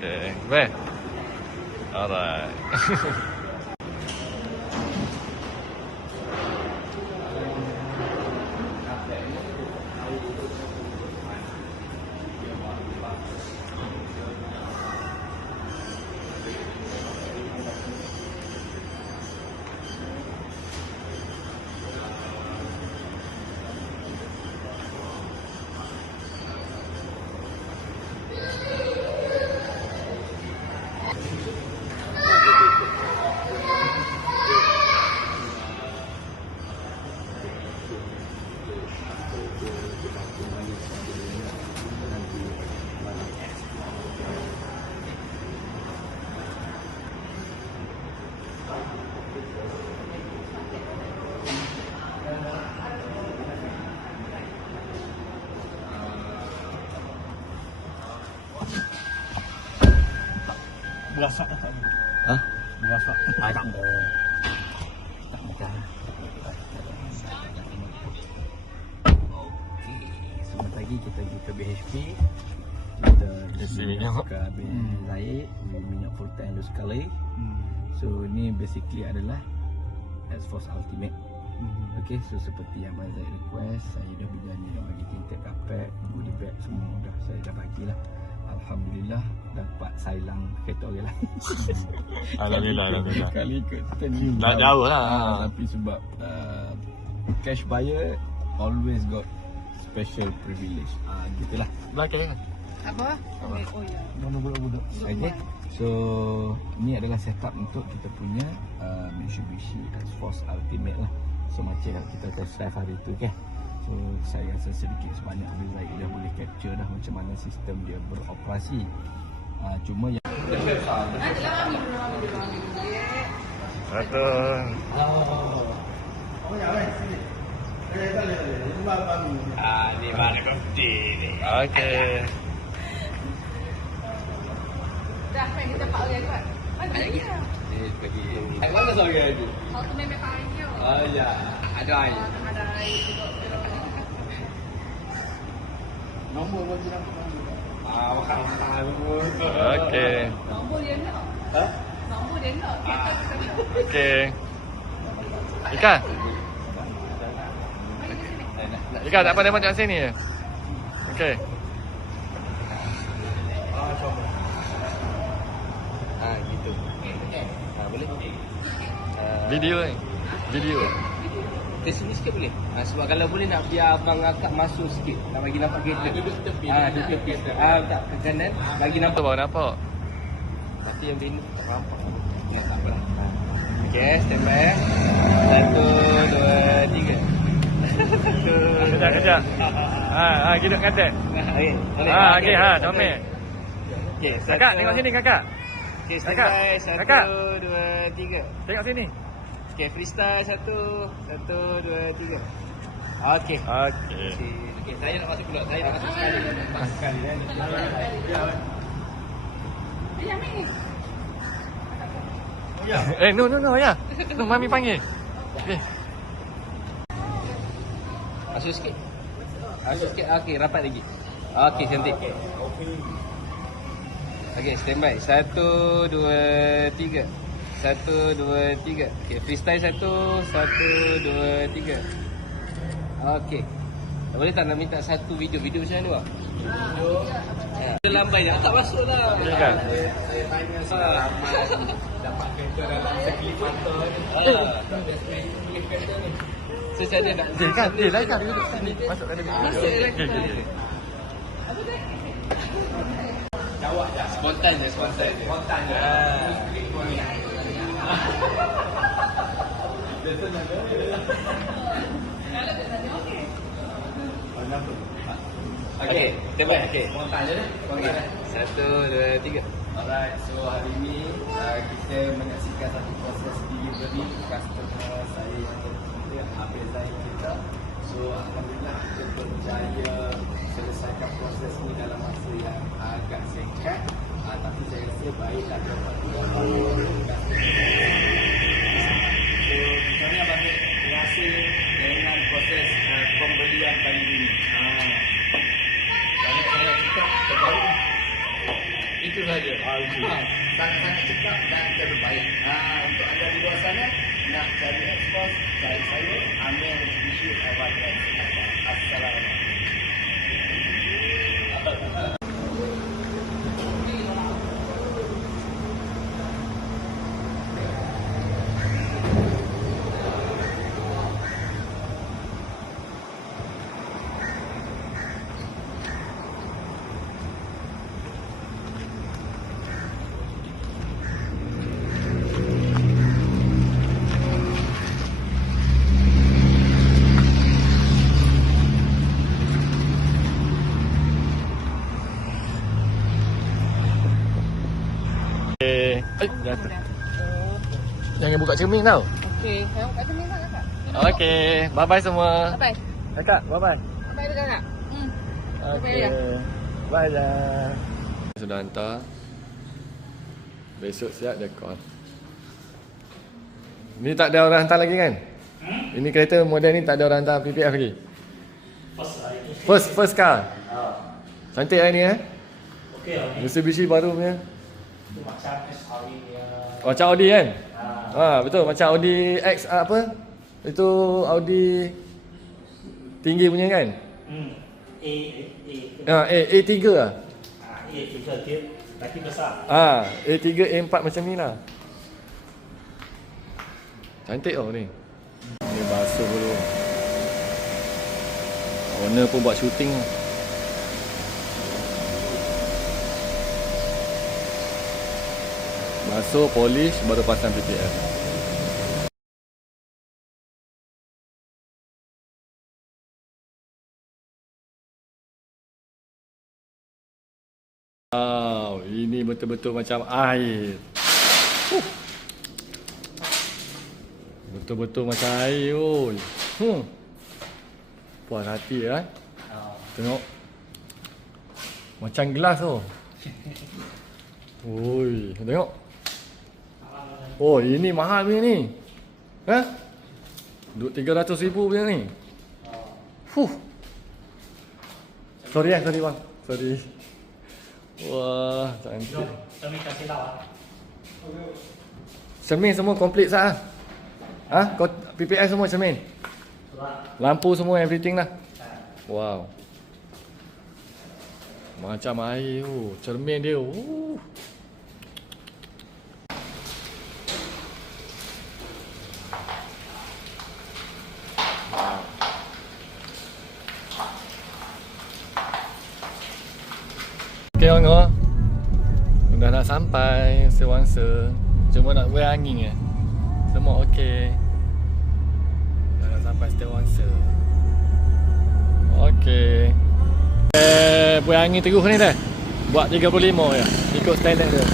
Okay. Where? Alright. Berasak. Hah? Berasak. Tak ada. Tak macam. Okey. Selamat pagi, kita pergi ke BHP. Kita isi minyak ke habis air, minyak full tank low sekali. So ni basically adalah S-Force Ultimate. Okay, so seperti yang Abang Zaid request, saya dah berjanji nak bagi tinted carpet, goodie bag semua dah saya dah bagilah. Alhamdulillah dapat sailang kereta orang lain. Alhamdulillah, alhamdulillah. Kali ikut ni Tak jauh lah. tapi sebab cash buyer always got special privilege. Gitulah. Belakang. Apa? Oh ya. Mana budak-budak. Okay. So ni adalah setup untuk kita punya Mitsubishi S-Force Ultimate lah. So macam kita test drive hari tu kan. So saya rasa sedikit sebanyak lebih baik dah boleh capture dah macam mana sistem dia beroperasi. Cuma yang Satu. Ni mana kopi ni. Okay. Dah kan kita 4 orang kuat. Mana lagi? Ni pergi. Mana seorang lagi? How to make air ni. Ya. Ada air. Ada air juga. Nombor bagi nampak nombor. Mahal semua. Okay. Nombor dia nak. Ha? Nombor dia nak. Kita kena. Okay. Ikan. Ikan tak pandai macam sini je. Okay. gitu. Boleh? Video ni. Video. Ke sini sikit boleh? Sebab kalau boleh nak biar abang akak masuk sikit. Nak bagi nampak kereta. Duduk tepi. Duduk tepi. Tak ke kanan. Bagi Tu nampak. baru nampak. Nanti yang bini tak nampak. Ya, tak apalah. Okay, stand by. 1, 2, 3. Kejap. Hidup katak. Okay. Okay, comel. Okay, Kakak, tengok sini kakak. Okay, stand Kakak. by. Kakak. 1, 2, 3. Tengok sini. Okay, freestyle 1, 2, 3. Okay. Okay. Okay, saya nak masuk pula. Saya nak masuk sekali. Sekali kan. Ayah ni. No, ya. No, mami panggil. Okay. Masuk sikit. Masuk sikit. Okay, rapat lagi. Okay, cantik. Okay, stand by. 1, 2, 3. 1, 2, 3. Okay, freestyle 1, 2, 3. Okay. Boleh tak nak minta satu video macam mana Wak? Video. Dia lambai je. Tak masuk lah. Ya kan? Saya tanya selamat dapat kereta dalam sekelip mata ni. Sekelip kereta ni. So saya nak Kan, lah kan duduk sini. Masuk dalam video. masuk lah. Okay. Jawab je. Spontan je. Spontan je. Okay, terbaik. Okay, spontan je. Spontan. 1, 2, 3. Alright, so hari ni kita menyaksikan satu proses delivery customer saya yang tercinta, Abel Zaid kita. So alhamdulillah kita berjaya selesaikan proses ni dalam masa yang agak singkat. Tapi saya rasa baiklah dapat customer. So kita ni abang terima kasih dengan proses pembelian kali ini. Banyak saya cakap terbaru. Itu saja. Sangat cekap dan terbaik. Untuk anda di luar sana nak cari ekspos, cari saya Amir Bishir Abadran. Assalamualaikum. Jatuh. Jangan buka cermin tau. Okey, saya buka cermin kan kakak? Okey, bye-bye semua. Bye-bye. Kakak, bye-bye. Bye dekat kakak. Okey. Bye dah. Sudah hantar. Besok siap dia call. Ni tak ada orang hantar lagi kan? Ini kereta model ni tak ada orang hantar PPF lagi. First car. Cantik hari ni Okey lah ni. Mitsubishi baru punya. Itu macam Audi dia. Oh, macam Audi kan? Betul macam Audi X apa? Itu Audi tinggi punya kan? A3 lah. A3 dia lagi besar. A3, A4 macam ni lah. Cantik tau ni. Ni basuh dulu. Owner pun buat syuting lah. Basuh, polish, baru pasang PPF. Wow, ini betul-betul macam air. Betul-betul macam air. Oi. Puas hati ya. Tengok. Macam gelas tu. Oi, tengok. Oh, ini mahal punya ni. Duk 300,000 punya ni. Sorry bang. Sorry. Wah, cantik. Kami kasih lawan. Cermin semua komplit sah. PPF semua cermin. Lampu semua everything lah. Wow. Macam air tu. Cermin dia. Okay orang, dah nak sampai Sewangsa. Cuma nak wear angin je. Semua okey. Dah nak sampai Sewangsa. Okey. Wear angin terus ni dah. Buat 35 je. Ikut standard dia.